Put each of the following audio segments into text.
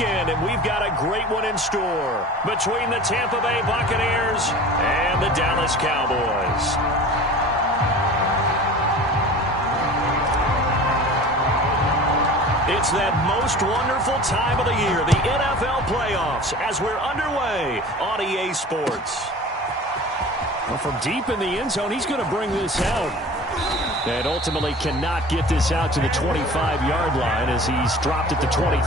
weekend, and we've got a great one in store between the Tampa Bay Buccaneers and the Dallas Cowboys. It's that most wonderful time of the year, the NFL playoffs, as we're underway on EA Sports. Well, from deep in the end zone, he's going to bring this out. And ultimately cannot get this out to the 25-yard line as he's dropped at the 23.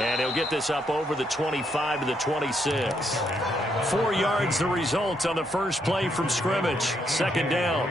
And he'll get this up over the 25 to the 26. 4 yards the result on the first play from scrimmage. Second down.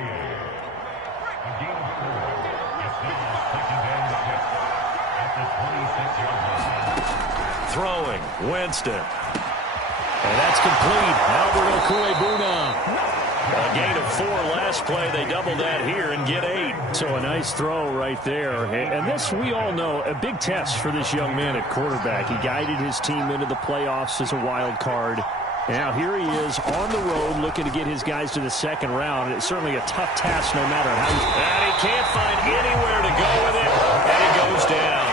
Throwing, Winston. And that's complete. Albert Okwuegbunam. A gain of 4 last play. They double that here and get 8. So a nice throw right there. And this, we all know, a big test for this young man at quarterback. He guided his team into the playoffs as a wild card. And now here he is on the road looking to get his guys to the second round. It's certainly a tough task no matter how you... And he can't find anywhere to go with it. And he goes down.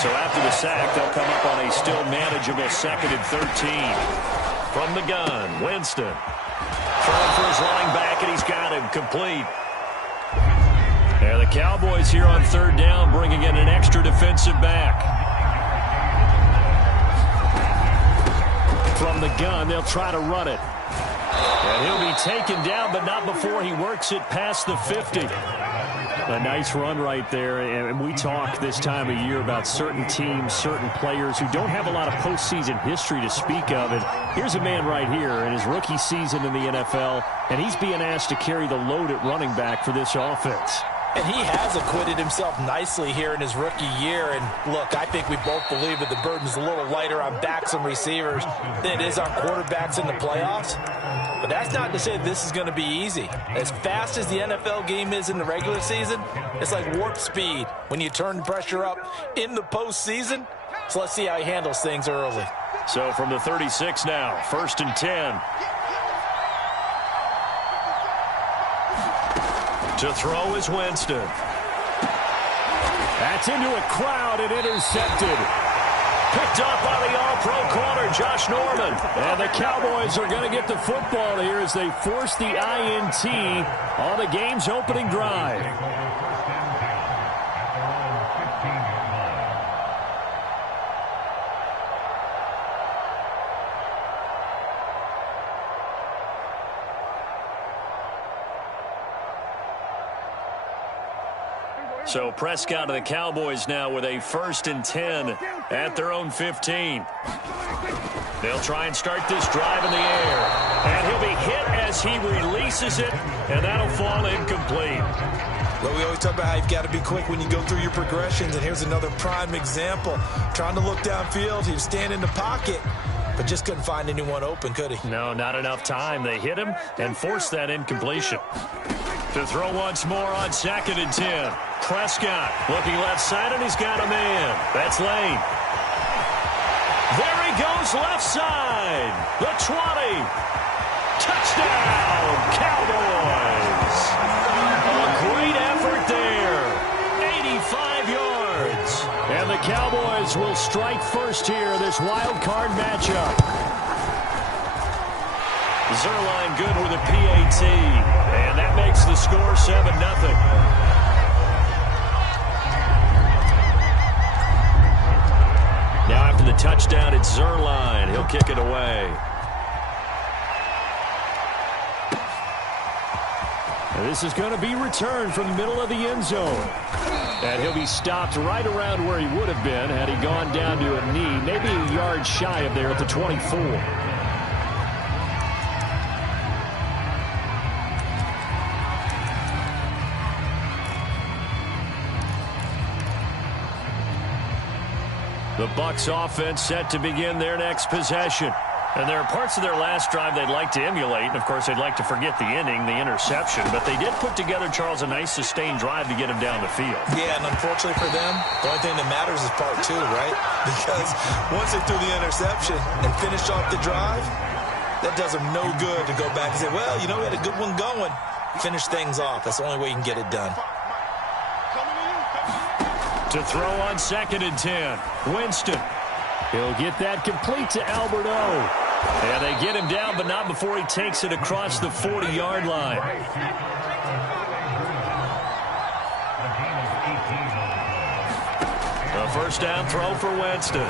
So after the sack, they'll come up on a still manageable 2nd and 13. From the gun, Winston. Throwing for his line back, and he's got him complete. And the Cowboys here on 3rd down, bringing in an extra defensive back. From the gun, they'll try to run it. And he'll be taken down, but not before he works it past the 50. A nice run right there, and we talk this time of year about certain teams, certain players who don't have a lot of postseason history to speak of. And here's a man right here in his rookie season in the NFL, and he's being asked to carry the load at running back for this offense. And he has acquitted himself nicely here in his rookie year. And look, I think we both believe that the burden's a little lighter on backs and receivers than it is on quarterbacks in the playoffs. But that's not to say this is going to be easy. As fast as the NFL game is in the regular season, it's like warp speed when you turn the pressure up in the postseason. So let's see how he handles things early. So from the 36 now, 1st and 10. To throw is Winston. That's into a crowd and intercepted. Picked up by the all-pro corner, Josh Norman. And the Cowboys are going to get the football here as they force the INT on the game's opening drive. So Prescott and the Cowboys now with a 1st and 10 at their own 15. They'll try and start this drive in the air. And he'll be hit as he releases it, and that'll fall incomplete. Well, we always talk about how you've got to be quick when you go through your progressions, and here's another prime example. Trying to look downfield, he was standing in the pocket, but just couldn't find anyone open, could he? No, not enough time. They hit him and forced that incompletion. To throw once more on 2nd and 10. Prescott looking left side, and he's got a man. That's Lane. There he goes left side. The 20. Touchdown, Cowboys. A great effort there. 85 yards. And the Cowboys will strike first here, this wild card matchup. Zerline good with a PAT. And that makes the score 7-0. Now after the touchdown, it's Zerline. He'll kick it away. And this is going to be returned from the middle of the end zone. And he'll be stopped right around where he would have been had he gone down to a knee, maybe a yard shy of there at the 24. The Bucs offense set to begin their next possession. And there are parts of their last drive they'd like to emulate. And, of course, they'd like to forget the inning, the interception. But they did put together, Charles, a nice sustained drive to get him down the field. Yeah, and unfortunately for them, the only thing that matters is part two, right? Because once they threw the interception and finished off the drive, that does them no good to go back and say, well, you know, we had a good one going. Finish things off. That's the only way you can get it done. To throw on 2nd and 10, Winston. He'll get that complete to Alberto. And they get him down, but not before he takes it across the 40-yard line. A first down throw for Winston.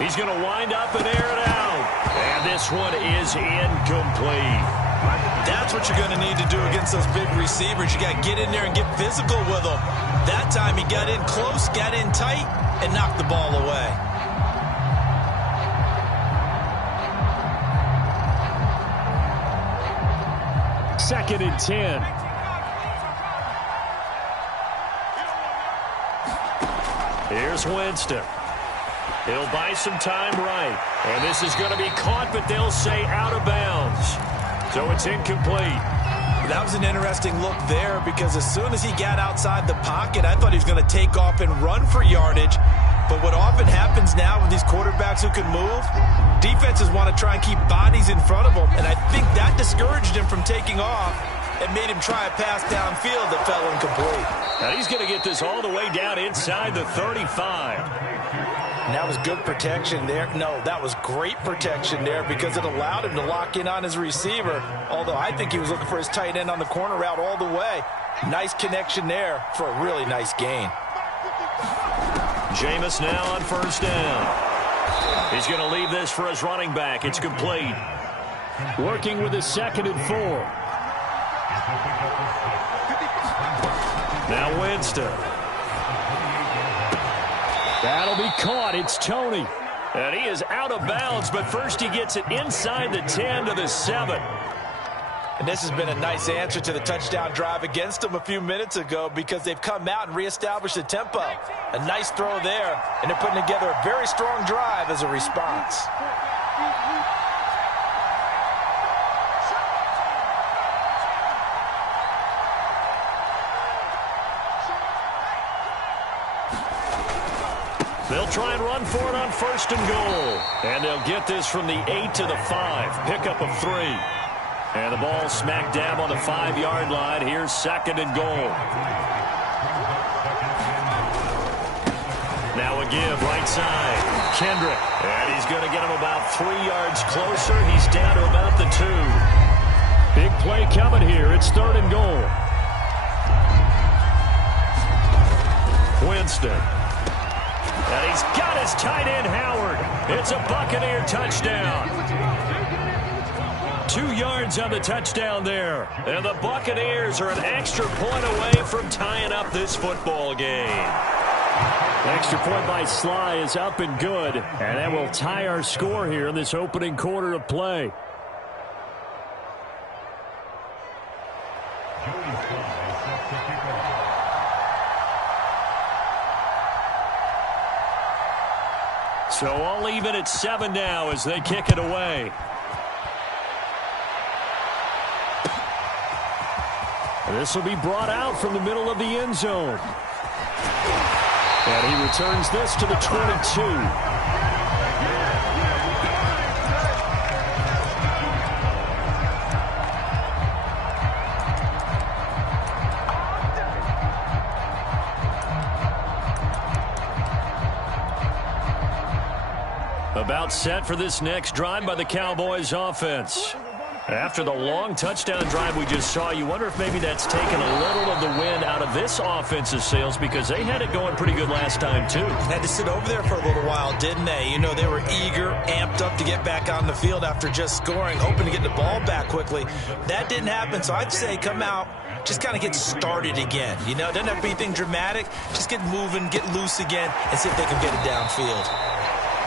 He's going to wind up and air it out. And this one is incomplete. That's what you're going to need to do against those big receivers. You got to get in there and get physical with them. That time he got in close, got in tight, and knocked the ball away. 2nd and 10. Here's Winston. He'll buy some time right. And this is going to be caught, but they'll say out of bounds. So it's incomplete. That was an interesting look there because as soon as he got outside the pocket, I thought he was going to take off and run for yardage. But what often happens now with these quarterbacks who can move, defenses want to try and keep bodies in front of them. And I think that discouraged him from taking off and made him try a pass downfield that fell incomplete. Now he's going to get this all the way down inside the 35. And that was good protection there. No, that was great protection there because it allowed him to lock in on his receiver. Although I think he was looking for his tight end on the corner route all the way. Nice connection there for a really nice gain. Jameis now on first down. He's going to leave this for his running back. It's complete. Working with his 2nd and 4. Now Winston. That'll be caught. It's Tony. And he is out of bounds, but first he gets it inside the 10 to the 7. And this has been a nice answer to the touchdown drive against them a few minutes ago because they've come out and reestablished the tempo. A nice throw there, and they're putting together a very strong drive as a response. They'll try and run for it on 1st and goal. And they'll get this from the 8 to the 5. Pickup of 3. And the ball smack dab on the 5-yard line. Here's 2nd and goal. Now a give right side. Kendrick. And he's going to get him about 3 yards closer. He's down to about the 2. Big play coming here. It's 3rd and goal. Winston. And he's got his tight end, Howard. It's a Buccaneer touchdown. 2 yards on the touchdown there. And the Buccaneers are an extra point away from tying up this football game. Extra point by Sly is up and good. And that will tie our score here in this opening quarter of play. So all even at 7 now as they kick it away. This will be brought out from the middle of the end zone. And he returns this to the 22. About set for this next drive by the Cowboys offense. After the long touchdown drive we just saw, you wonder if maybe that's taken a little of the wind out of this offense's sails because they had it going pretty good last time too. Had to sit over there for a little while, didn't they? You know, they were eager, amped up to get back on the field after just scoring, hoping to get the ball back quickly. That didn't happen, so I'd say come out, just kind of get started again. You know, it doesn't have to be anything dramatic. Just get moving, get loose again, and see if they can get it downfield.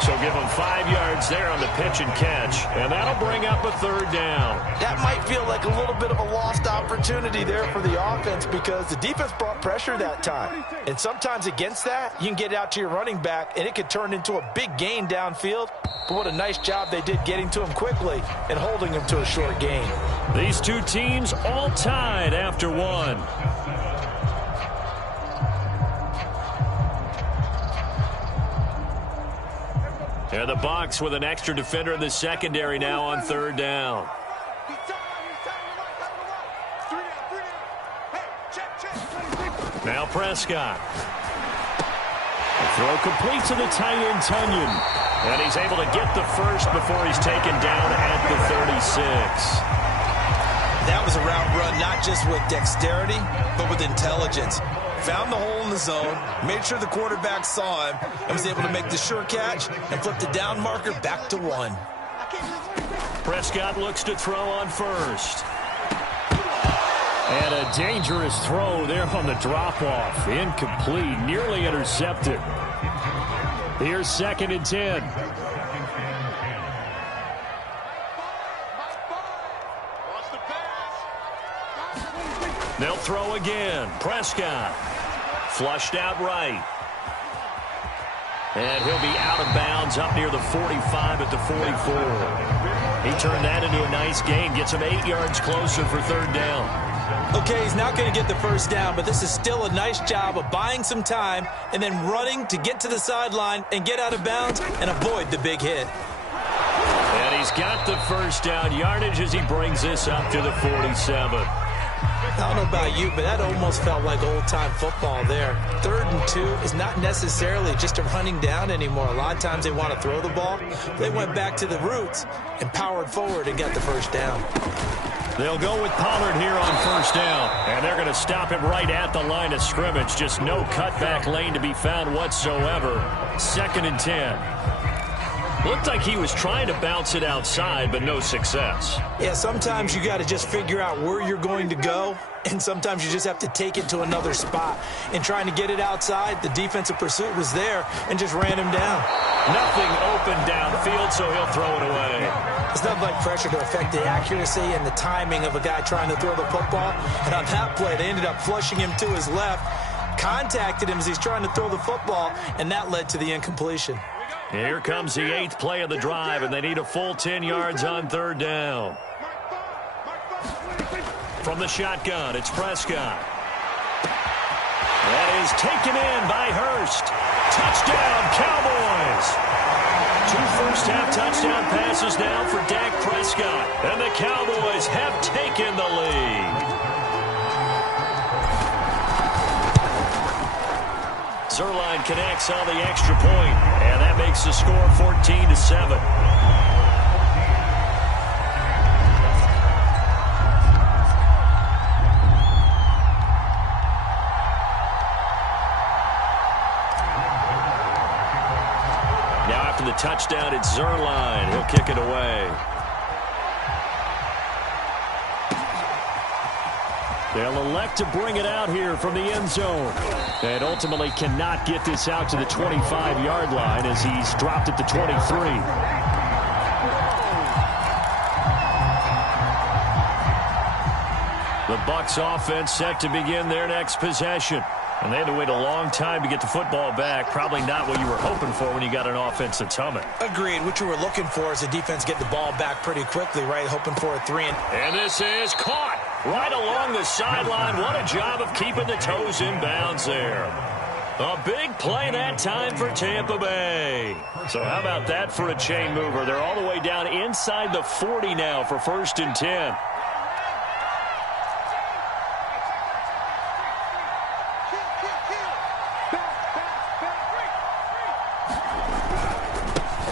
So give him 5 yards there on the pitch and catch, and that'll bring up a third down. That might feel like a little bit of a lost opportunity there for the offense because the defense brought pressure that time. And sometimes against that, you can get out to your running back, and it could turn into a big gain downfield. But what a nice job they did getting to him quickly and holding him to a short gain. These two teams all tied after one. And the Bucs with an extra defender in the secondary now on third down. Now Prescott. The throw complete to the tight end, Tunyon. And he's able to get the first before he's taken down at the 36. That was a route run not just with dexterity, but with intelligence. Found the hole in the zone, made sure the quarterback saw him, and was able to make the sure catch and flip the down marker back to 1. Prescott looks to throw on first. And a dangerous throw there on the drop-off. Incomplete, nearly intercepted. Here's 2nd and 10. They'll throw again. Prescott. Flushed out right. And he'll be out of bounds up near the 45 at the 44. He turned that into a nice gain. Gets him 8 yards closer for third down. Okay, he's not going to get the first down, but this is still a nice job of buying some time and then running to get to the sideline and get out of bounds and avoid the big hit. And he's got the first down yardage as he brings this up to the 47. I don't know about you, but that almost felt like old-time football there. 3rd and 2 is not necessarily just a running down anymore. A lot of times they want to throw the ball. They went back to the roots and powered forward and got the first down. They'll go with Pollard here on first down. And they're going to stop him right at the line of scrimmage. Just no cutback lane to be found whatsoever. 2nd and 10. Looked like he was trying to bounce it outside, but no success. Yeah, sometimes you got to just figure out where you're going to go, and sometimes you just have to take it to another spot. And trying to get it outside, the defensive pursuit was there and just ran him down. Nothing open downfield, so he'll throw it away. It's nothing like pressure to affect the accuracy and the timing of a guy trying to throw the football. And on that play, they ended up flushing him to his left, contacted him as he's trying to throw the football, and that led to the incompletion. Here comes the 8th play of the drive, and they need a full 10 yards on third down. From the shotgun, it's Prescott. That is taken in by Hurst. Touchdown, Cowboys! 2 first-half touchdown passes now for Dak Prescott, and the Cowboys have taken the lead. Zerline connects on the extra point, and that makes the score 14-7. Now after the touchdown, it's Zerline. He'll kick it away. They'll elect to bring it out here from the end zone. And ultimately cannot get this out to the 25-yard line as he's dropped at the 23. The Bucs offense set to begin their next possession. And they had to wait a long time to get the football back. Probably not what you were hoping for when you got an offense that's humming. Agreed. What you were looking for is the defense get the ball back pretty quickly, right? Hoping for a 3 and... And this is caught right along the sideline. What a job of keeping the toes in bounds there. A big play that time for Tampa Bay. So how about that for a chain mover? They're all the way down inside the 40 now for 1st and 10.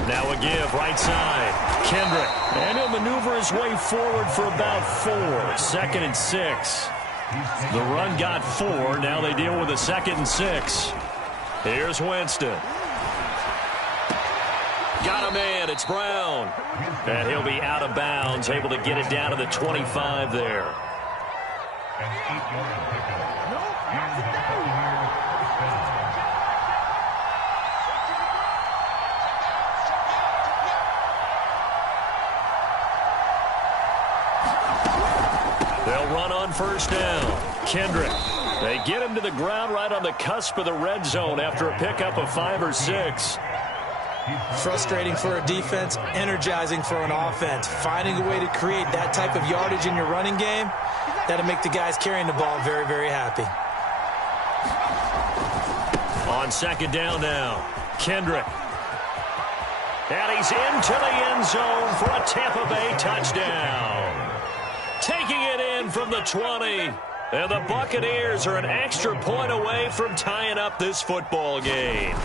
Now a give, right side. Kendrick. And he'll maneuver his way forward for about 4. 2nd and 6. The run got 4. Now they deal with a 2nd and 6. Here's Winston. Got a man. It's Brown. And he'll be out of bounds, able to get it down to the 25 there. on first down. Kendrick. They get him to the ground right on the cusp of the red zone after a pickup of 5 or 6. Frustrating for a defense, energizing for an offense. Finding a way to create that type of yardage in your running game, that'll make the guys carrying the ball very, very happy. On second down now, Kendrick. And he's into the end zone for a Tampa Bay touchdown. Taking it in from the 20. And the Buccaneers are an extra point away from tying up this football game.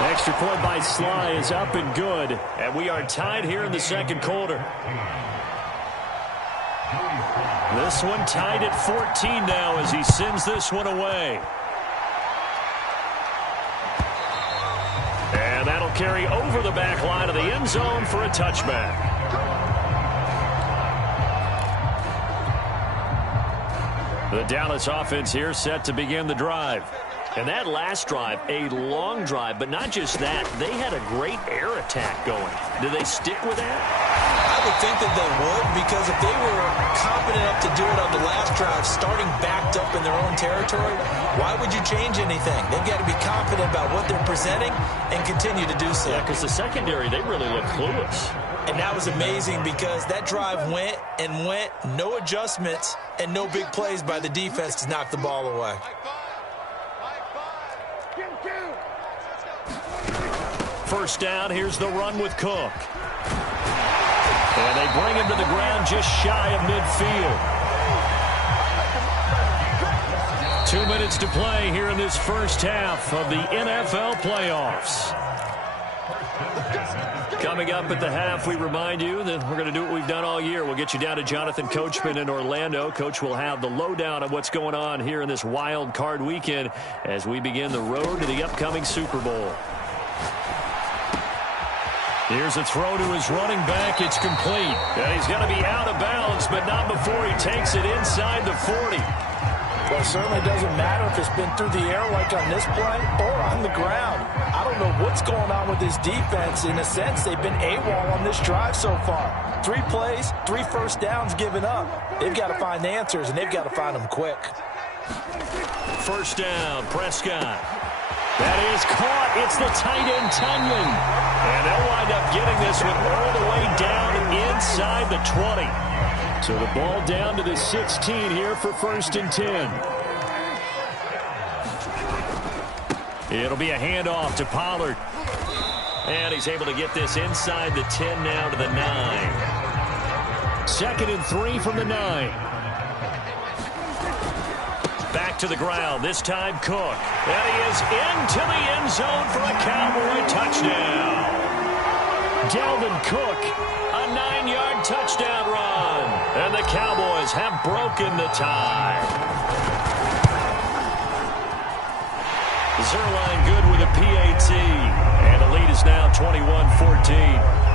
Extra point by Sly is up and good. And we are tied here in the second quarter. This one tied at 14 now as he sends this one away. And that'll carry over the back line of the end zone for a touchback. The Dallas offense here set to begin the drive. And that last drive, a long drive, but not just that. They had a great air attack going. Do they stick with that? I would think that they would, because if they were confident enough to do it on the last drive, starting backed up in their own territory, why would you change anything? They've got to be confident about what they're presenting and continue to do so. Yeah, because the secondary, they really look clueless. And that was amazing because that drive went and went, no adjustments and no big plays by the defense to knock the ball away. First down, here's the run with Cook. And they bring him to the ground just shy of midfield. 2 minutes to play here in this first half of the NFL playoffs. Coming up at the half, we remind you that we're going to do what we've done all year. We'll get you down to Jonathan Coachman in Orlando. Coach will have the lowdown of what's going on here in this wild card weekend as we begin the road to the upcoming Super Bowl. Here's a throw to his running back. It's complete. And he's going to be out of bounds, but not before he takes it inside the 40. Well, it certainly doesn't matter if it's been through the air like on this play or on the ground. I don't know what's going on with this defense. In a sense, they've been AWOL on this drive so far. 3 plays, 3 first downs given up. They've got to find answers, and they've got to find them quick. First down, Prescott. That is caught. It's the tight end, Tunyon. And they'll wind up getting this one all the way down inside the 20. So the ball down to the 16 here for 1st and 10. It'll be a handoff to Pollard. And he's able to get this inside the 10 now to the 9. 2nd and 3 from the 9. Back to the ground, this time Cook. And he is into the end zone for a Cowboy touchdown. Dalvin Cook, a 9-yard touchdown run. And the Cowboys have broken the tie. Zerline good with a PAT. And the lead is now 21-14.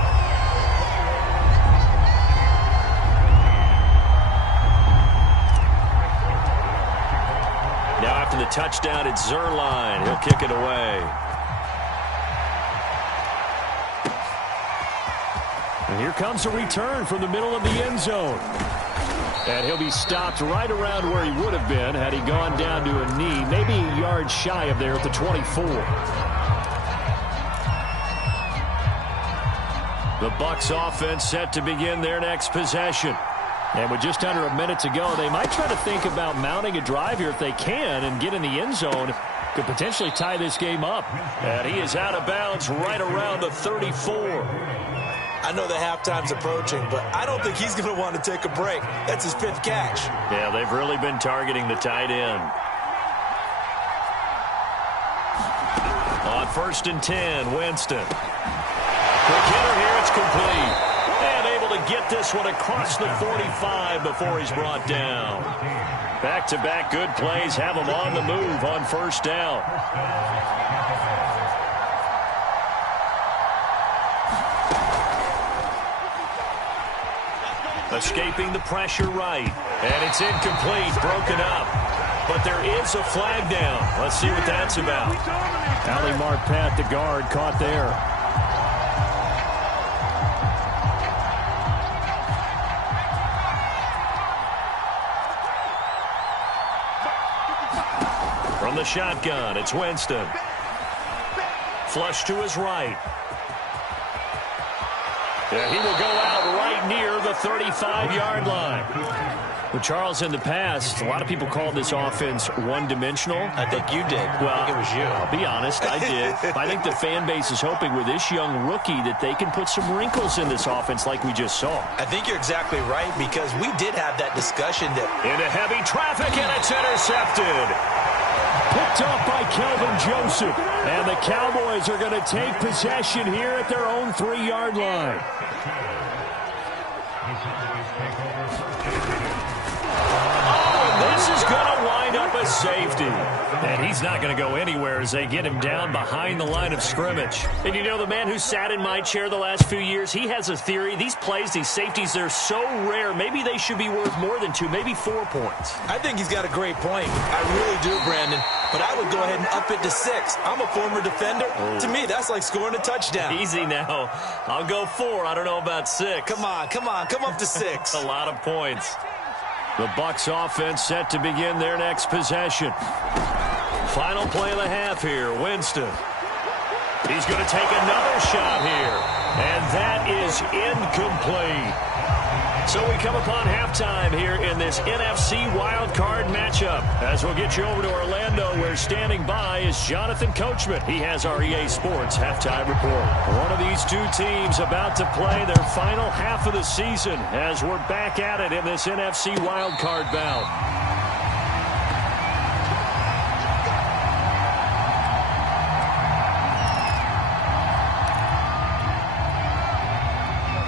Now after the touchdown, it's Zerline. He'll kick it away. And here comes a return from the middle of the end zone. And he'll be stopped right around where he would have been had he gone down to a knee, maybe a yard shy of there at the 24. The Bucs offense set to begin their next possession. And with just under a minute to go, they might try to think about mounting a drive here if they can and get in the end zone. Could potentially tie this game up. And he is out of bounds right around the 34. I know the halftime's approaching, but I don't think he's going to want to take a break. That's his 5th catch. Yeah, they've really been targeting the tight end. On 1st and 10, Winston. Quick hitter here, it's complete. And able to get this one across the 45 before he's brought down. Back-to-back good plays have him on the move on 1st down. Escaping the pressure right. And it's incomplete, broken up. But there is a flag down. Let's see what that's about. Ali Marpet, the guard, caught there. From the shotgun, it's Winston. Flush to his right. Yeah, he will go out right near the 35-yard line. Well, Charles, in the past, a lot of people called this offense one-dimensional. I think you did. Well, I think it was you. I'll be honest, I did. I think the fan base is hoping with this young rookie that they can put some wrinkles in this offense like we just saw. I think you're exactly right, because we did have that discussion that... Into heavy traffic, and it's intercepted. Picked off by Kelvin Joseph. And the Cowboys are going to take possession here at their own 3-yard line. This is going to wind up a safety. And he's not going to go anywhere as they get him down behind the line of scrimmage. And you know, the man who sat in my chair the last few years, he has a theory. These plays, these safeties, they're so rare. Maybe they should be worth more than 2, maybe 4 points. I think he's got a great point. I really do, Brandon. But I would go ahead and up it to 6. I'm a former defender. Oh. To me, that's like scoring a touchdown. Easy now. I'll go 4. I don't know about 6. Come on. Come up to 6. A lot of points. The Bucs offense set to begin their next possession. Final play of the half here, Winston. He's going to take another shot here. And that is incomplete. So we come upon halftime here in this NFC Wildcard matchup. As we'll get you over to Orlando, where standing by is Jonathan Coachman. He has our EA Sports halftime report. One of these two teams about to play their final half of the season as we're back at it in this NFC Wildcard bout.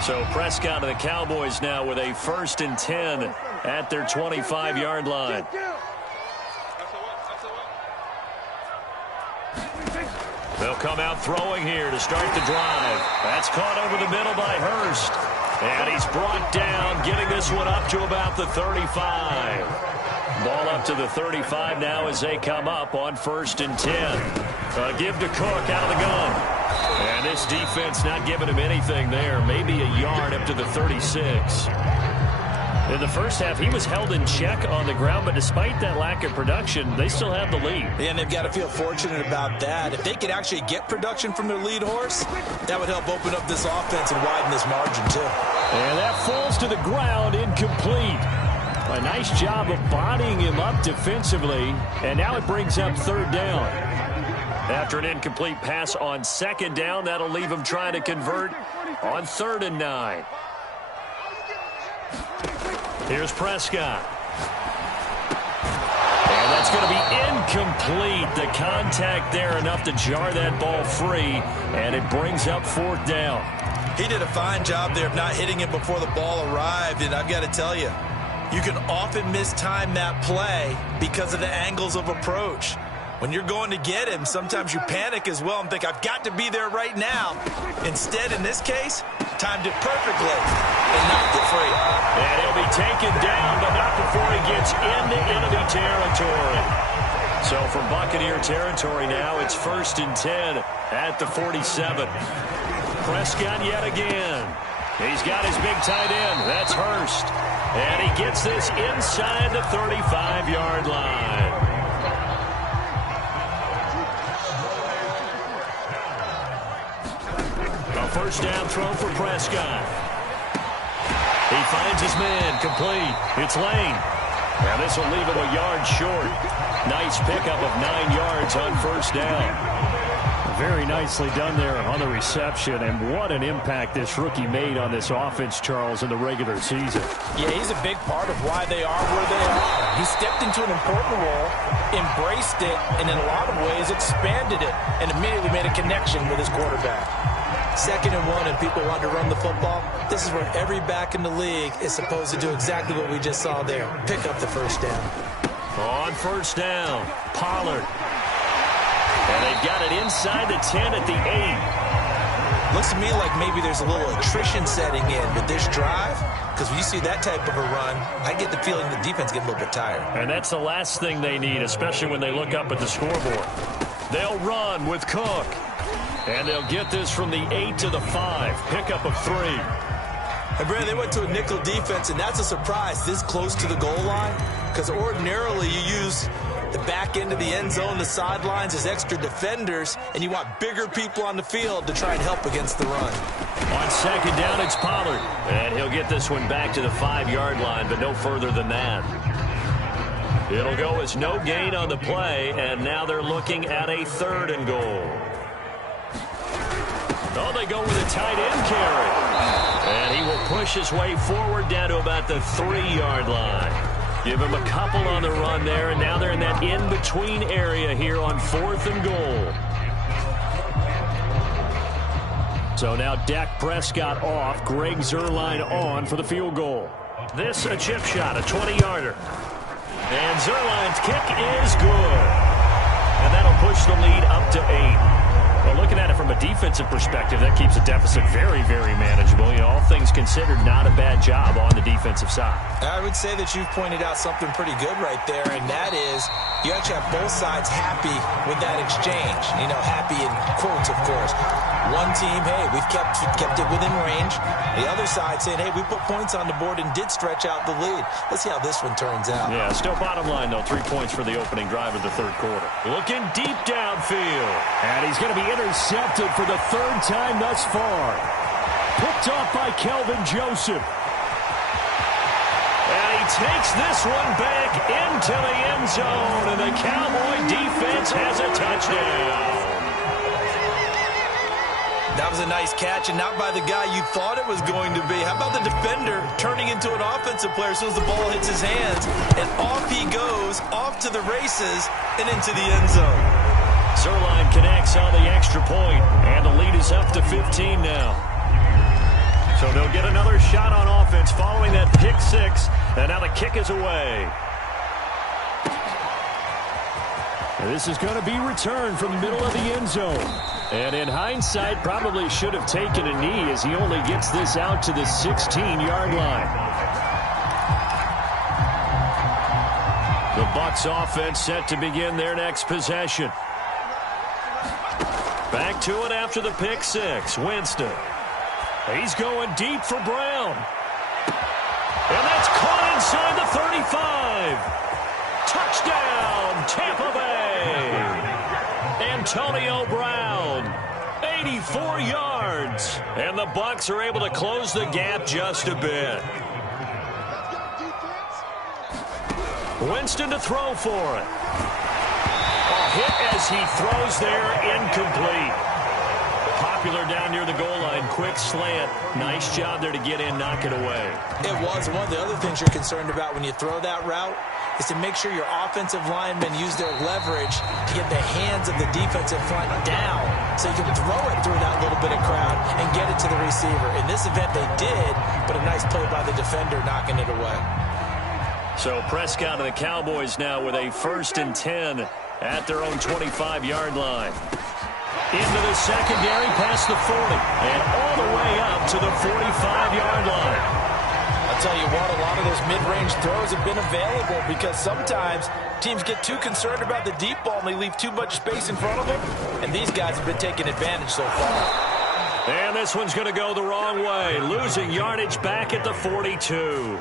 So Prescott of the Cowboys now with a 1st and 10 at their 25-yard line. They'll come out throwing here to start the drive. That's caught over the middle by Hurst. And he's brought down, getting this one up to about the 35. Ball up to the 35 now as they come up on 1st and 10. Give to Cook out of the gun. And this defense not giving him anything there. Maybe a yard up to the 36. In the first half, he was held in check on the ground, but despite that lack of production, they still have the lead. Yeah, and they've got to feel fortunate about that. If they could actually get production from their lead horse, that would help open up this offense and widen this margin, too. And that falls to the ground, incomplete. A nice job of bodying him up defensively, and now it brings up 3rd down. After an incomplete pass on 2nd down, that'll leave him trying to convert on 3rd and 9. Here's Prescott. And that's going to be incomplete. The contact there enough to jar that ball free, and it brings up 4th down. He did a fine job there of not hitting it before the ball arrived, and I've got to tell you, you can often mistime that play because of the angles of approach. When you're going to get him, sometimes you panic as well and think, I've got to be there right now. Instead, in this case, timed it perfectly and knocked it free. And he'll be taken down, but not before he gets into enemy territory. So from Buccaneer territory now, it's 1st and 10 at the 47. Prescott yet again. He's got his big tight end. That's Hurst. And he gets this inside the 35-yard line. A 1st down throw for Prescott. He finds his man complete. It's Lane. Now this will leave him a yard short. Nice pickup of 9 yards on 1st down. Very nicely done there on the reception, and what an impact this rookie made on this offense, Charles, in the regular season. Yeah, he's a big part of why they are where they are. He stepped into an important role, embraced it, and in a lot of ways expanded it, and immediately made a connection with his quarterback. 2nd and 1, and people want to run the football. This is where every back in the league is supposed to do exactly what we just saw there. Pick up the 1st down. On 1st down, Pollard. And they've got it inside the 10 at the 8. Looks to me like maybe there's a little attrition setting in with this drive, because when you see that type of a run, I get the feeling the defense gets a little bit tired. And that's the last thing they need, especially when they look up at the scoreboard. They'll run with Cook. And they'll get this from the 8 to the 5. Pickup of 3. And, Brandon, they went to a nickel defense, and that's a surprise this close to the goal line, because ordinarily you use the back end of the end zone, the sidelines, there's extra defenders, and you want bigger people on the field to try and help against the run. On second down, it's Pollard. And he'll get this one back to the 5-yard line, but no further than that. It'll go as no gain on the play, and now they're looking at a 3rd and goal. Oh, they go with a tight end carry. And he will push his way forward down to about the 3-yard line. Give him a couple on the run there, and now they're in that in-between area here on 4th and goal. So now Dak Prescott off, Greg Zuerlein on for the field goal. This a chip shot, a 20-yarder. And Zuerlein's kick is good. And that'll push the lead up to 8. Well, looking at it from a defensive perspective, that keeps the deficit very, very manageable. You know, all things considered, not a bad job on the defensive side. I would say that you've pointed out something pretty good right there, and that is you actually have both sides happy with that exchange. You know, happy in quotes, of course. One team, hey, we've kept it within range. The other side saying, hey, we put points on the board and did stretch out the lead. Let's see how this one turns out. Yeah, still bottom line, though. 3 points for the opening drive of the 3rd quarter. Looking deep downfield. And he's going to be intercepted for the 3rd time thus far. Picked off by Kelvin Joseph. And he takes this one back into the end zone, and the Cowboy defense has a touchdown. That was a nice catch, and not by the guy you thought it was going to be. How about the defender turning into an offensive player as soon as the ball hits his hands, and off he goes, off to the races, and into the end zone. Zuerlein connects on the extra point, and the lead is up to 15 now. So they'll get another shot on offense following that pick 6, and now the kick is away. And this is going to be returned from the middle of the end zone. And in hindsight, probably should have taken a knee as he only gets this out to the 16-yard line. The Bucs offense set to begin their next possession. Back to it after the pick 6. Winston. He's going deep for Brown. And that's caught inside the 35. Touchdown, Tampa Bay. Antonio Brown, 84 yards. And the Bucs are able to close the gap just a bit. Winston to throw for it. A hit as he throws there, incomplete. Popular down near the goal line, quick slant. Nice job there to get in, knock it away. It was. One of the other things you're concerned about when you throw that route is to make sure your offensive linemen use their leverage to get the hands of the defensive front down so you can throw it through that little bit of crowd and get it to the receiver. In this event, they did, but a nice play by the defender knocking it away. So Prescott and the Cowboys now with a 1st and 10 at their own 25-yard line. Into the secondary, past the 40, and all the way up to the 45-yard line. I'll tell you what, a lot of those mid-range throws have been available because sometimes teams get too concerned about the deep ball and they leave too much space in front of them, and these guys have been taking advantage so far. And this one's going to go the wrong way, losing yardage back at the 42.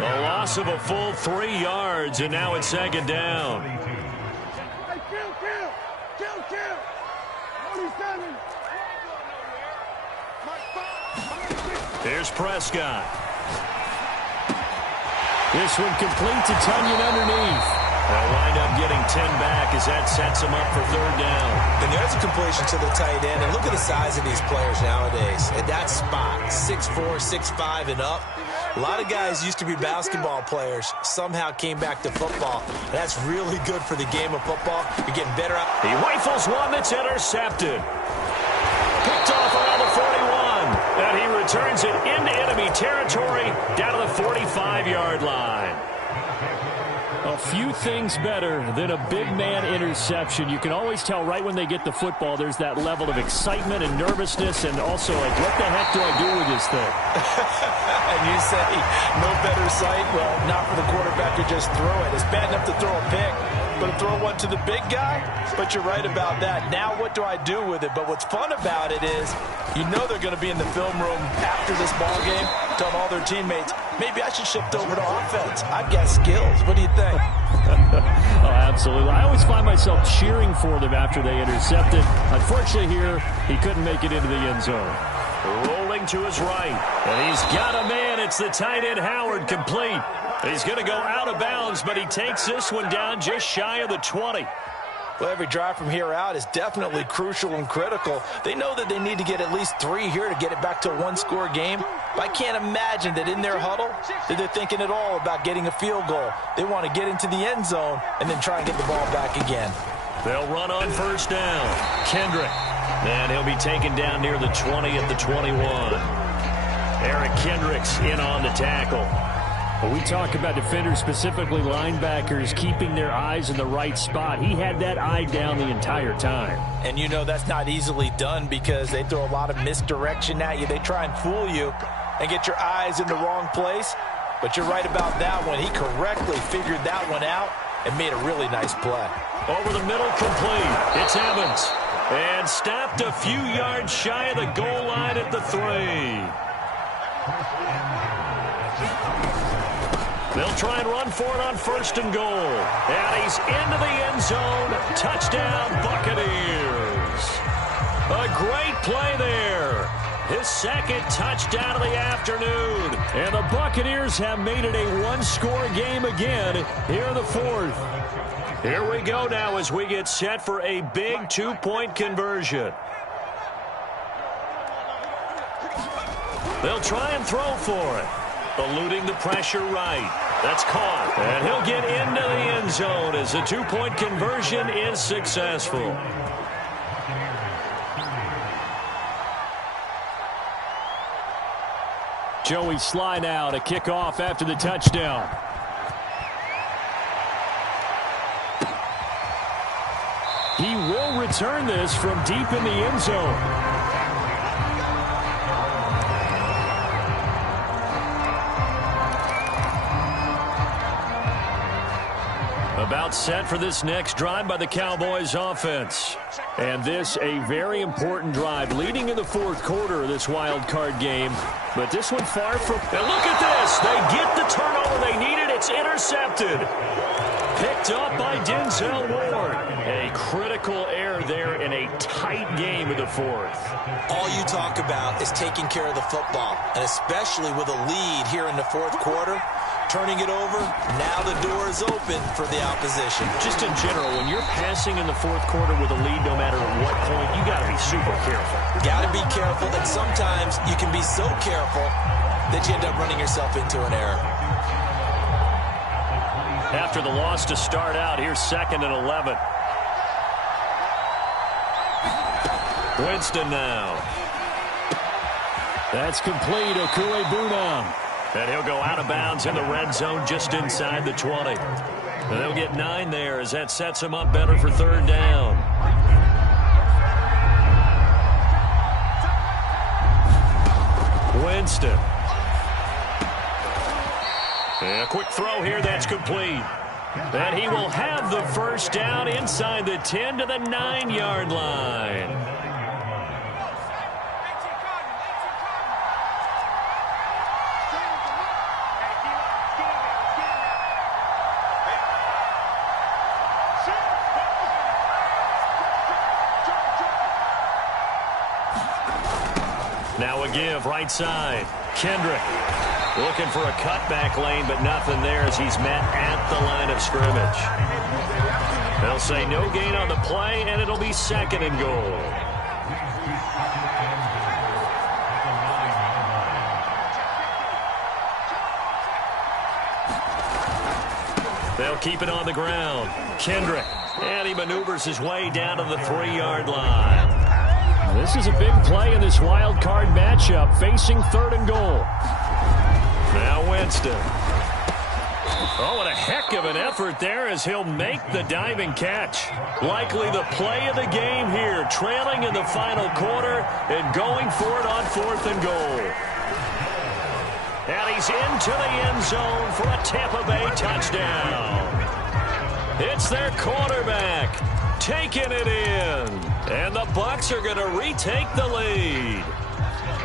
A loss of a full 3 yards, and now it's 2nd down. Here's Prescott. This one complete to Tunyon underneath. They'll wind up getting 10 back as that sets them up for 3rd down. And there's a completion to the tight end. And look at the size of these players nowadays. At that spot, 6'4", 6'5", and up. A lot of guys used to be basketball players, somehow came back to football. And that's really good for the game of football. You're getting better out. He rifles one that's intercepted. Picked off around the 41. And he returns it into enemy territory down to the 45-yard line. A few things better than a big man interception. You can always tell right when they get the football, there's that level of excitement and nervousness and also like, what the heck do I do with this thing? And you say, no better sight? Well, not for the quarterback to just throw it. It's bad enough to throw a pick, but to throw one to the big guy? But you're right about that. Now what do I do with it? But what's fun about it is you know they're going to be in the film room after this ball game telling all their teammates, maybe I should shift over to offense. I've got skills. What do you think? Oh, absolutely. I always find myself cheering for them after they intercept it. Unfortunately here, he couldn't make it into the end zone. Rolling to his right. And he's got a man. It's the tight end, Howard, complete. He's going to go out of bounds, but he takes this one down just shy of the 20. Well, every drive from here out is definitely crucial and critical. They know that they need to get at least 3 here to get it back to a one-score game. But I can't imagine that in their huddle that they're thinking at all about getting a field goal. They want to get into the end zone and then try and get the ball back again. They'll run on first down. Kendrick. And he'll be taken down near the 20 at the 21. Eric Kendricks in on the tackle. When we talk about defenders, specifically linebackers, keeping their eyes in the right spot, he had that eye down the entire time. And you know that's not easily done because they throw a lot of misdirection at you. They try and fool you and get your eyes in the wrong place. But you're right about that one. He correctly figured that one out and made a really nice play. Over the middle, complete. It's Evans. And stopped a few yards shy of the goal line at the 3. They'll try and run for it on first and goal. And he's into the end zone. Touchdown, Buccaneers. A great play there. His second touchdown of the afternoon. And the Buccaneers have made it a one-score game again here in the 4th. Here we go now as we get set for a big 2-point conversion. They'll try and throw for it. Eluding the pressure right. That's caught. And he'll get into the end zone as the 2-point conversion is successful. Joey Sly now to kick off after the touchdown. He will return this from deep in the end zone. About set for this next drive by the Cowboys offense. And this a very important drive leading in the 4th quarter of this wild card game. But this one far from... And look at this. They get the turnover they needed. It's intercepted. Picked up by Denzel Ward. A critical error there in a tight game of the 4th. All you talk about is taking care of the football, and especially with a lead here in the 4th quarter. Turning it over, now the door is open for the opposition. Just in general, when you're passing in the 4th quarter with a lead, no matter at what point, you got to be super careful. Got to be careful, and sometimes you can be so careful that you end up running yourself into an error. After the loss to start out, here's 2nd and 11. Winston now. That's complete. Okuegbunam. And he'll go out of bounds in the red zone just inside the 20. And they'll get 9 there as that sets him up better for 3rd down. Winston. And a quick throw here, that's complete. And he will have the first down inside the 10 to the 9-yard line. Now a give, right side. Kendrick looking for a cutback lane, but nothing there as he's met at the line of scrimmage. They'll say no gain on the play, and it'll be 2nd and goal. They'll keep it on the ground. Kendrick, and he maneuvers his way down to the 3-yard line. This is a big play in this wild card matchup, facing 3rd and goal. Now Winston. Oh, and a heck of an effort there as he'll make the diving catch. Likely the play of the game here, trailing in the final quarter and going for it on 4th and goal. And he's into the end zone for a Tampa Bay touchdown. It's their quarterback taking it in. And the Bucs are going to retake the lead.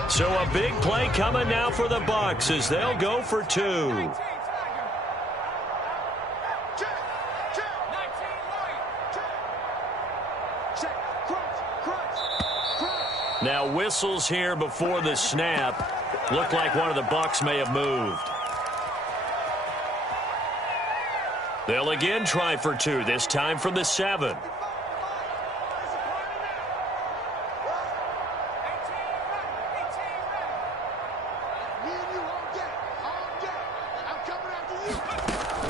So a big play coming now for the Bucs as they'll go for 2. Now whistles here before the snap. Looked like one of the Bucs may have moved. They'll again try for 2, this time from the 7.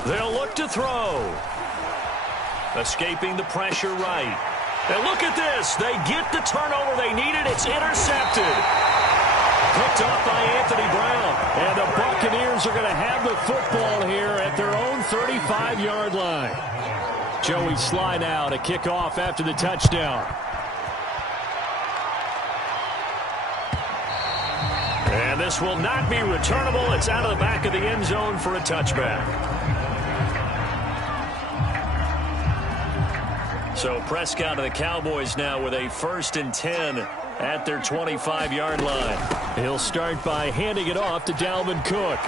They'll look to throw. Escaping the pressure right. And look at this. They get the turnover they needed. It's intercepted. Picked off by Anthony Brown. And the Buccaneers are going to have the football here at their own 35-yard line. Joey Slye now to kick off after the touchdown. And this will not be returnable. It's out of the back of the end zone for a touchback. So Prescott and the Cowboys now with a 1st and 10 at their 25-yard line. He'll start by handing it off to Dalvin Cook.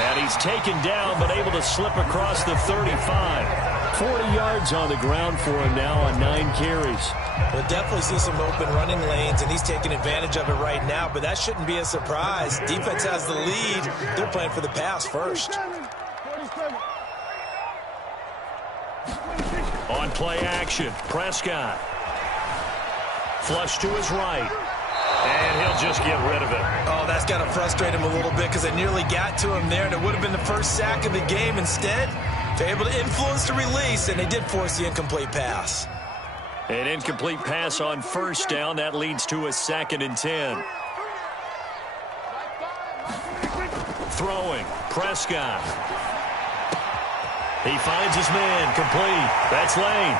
And he's taken down but able to slip across the 35. 40 yards on the ground for him now on 9 carries. We'll definitely see some open running lanes, and he's taking advantage of it right now, but that shouldn't be a surprise. Defense has the lead. They're playing for the pass first. On play action, Prescott. Flush to his right. And he'll just get rid of it. Oh, that's got to frustrate him a little bit because they nearly got to him there, and it would have been the first sack of the game. Instead, they're able to influence the release, and they did force the incomplete pass. An incomplete pass on 1st down. That leads to a 2nd and 10. Throwing, Prescott. He finds his man, complete. That's Lane.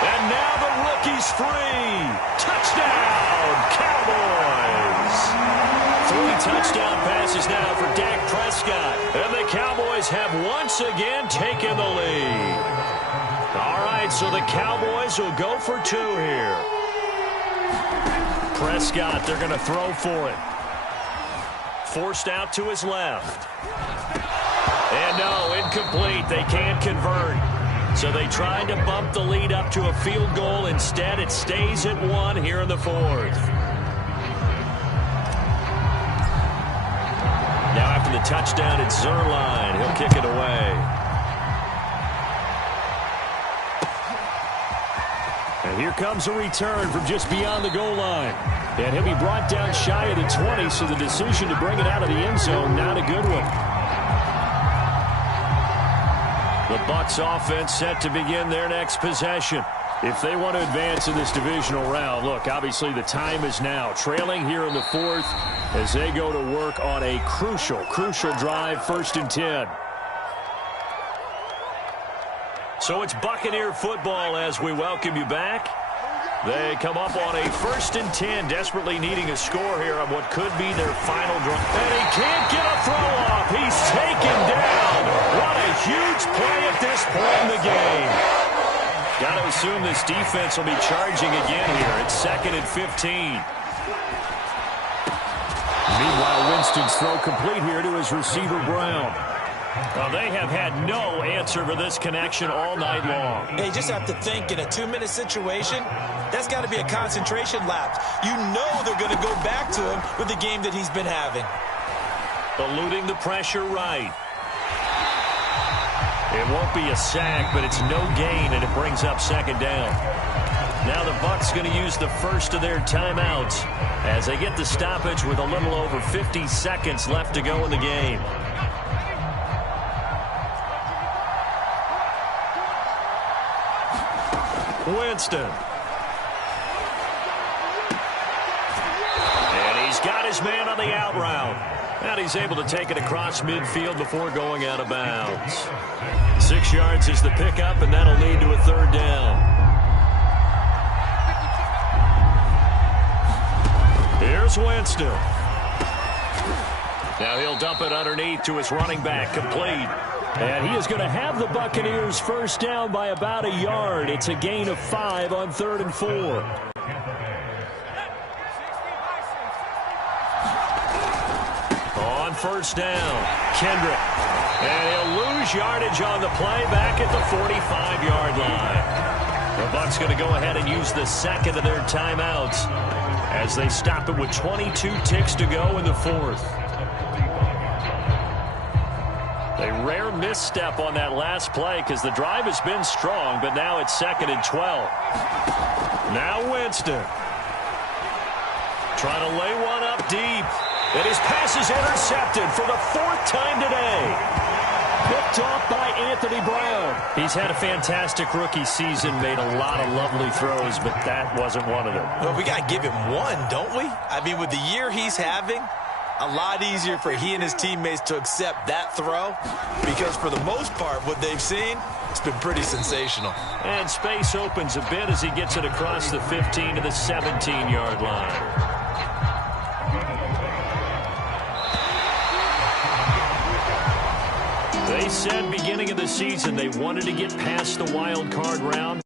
And now the rookie's free. Touchdown, Cowboys. 3 touchdown passes now for Dak Prescott. And the Cowboys have once again taken the lead. All right, so the Cowboys will go for 2 here. Prescott, they're going to throw for it. Forced out to his left. And no, incomplete. They can't convert. So they tried to bump the lead up to a field goal. Instead, it stays at 1 here in the 4th. Now after the touchdown, it's Zerline. He'll kick it away. And here comes a return from just beyond the goal line. And he'll be brought down shy of the 20, so the decision to bring it out of the end zone, not a good one. The Bucs offense set to begin their next possession. If they want to advance in this divisional round, look, obviously the time is now. Trailing here in the 4th as they go to work on a crucial drive, 1st and 10. So it's Buccaneer football as we welcome you back. They come up on a 1st and 10, desperately needing a score here on what could be their final drive. And he can't get a throw off. He's taken down. What a huge play at this point in the game. Got to assume this defense will be charging again here. It's 2nd and 15. Meanwhile, Winston's throw complete here to his receiver, Brown. Well, they have had no answer for this connection all night long. Hey, you just have to think in a 2-minute situation, that's got to be a concentration lapse. You know they're going to go back to him with the game that he's been having. Eluding the pressure right. It won't be a sack, but it's no gain, and it brings up 2nd down. Now the Bucs going to use the first of their timeouts as they get the stoppage with a little over 50 seconds left to go in the game. Winston. And he's got his man on the out route. And he's able to take it across midfield before going out of bounds. 6 yards is the pickup, and that'll lead to a 3rd down. Here's Winston. Now he'll dump it underneath to his running back, complete. And he is going to have the Buccaneers 1st down by about a yard. It's a gain of 5 on 3rd and 4. first down. Kendrick. And he'll lose yardage on the play back at the 45-yard line. The Bucs going to go ahead and use the second of their timeouts as they stop it with 22 ticks to go in the fourth. A rare misstep on that last play because the drive has been strong, but now it's 2nd and 12. Now Winston. Trying to lay one up deep. And his pass is intercepted for the 4th time today. Picked off by Anthony Brown. He's had a fantastic rookie season, made a lot of lovely throws, but that wasn't one of them. Well, we got to give him one, don't we? I mean, with the year he's having, a lot easier for he and his teammates to accept that throw because for the most part, what they've seen, it's been pretty sensational. And space opens a bit as he gets it across the 15 to the 17-yard line. They said beginning of the season they wanted to get past the wild card round.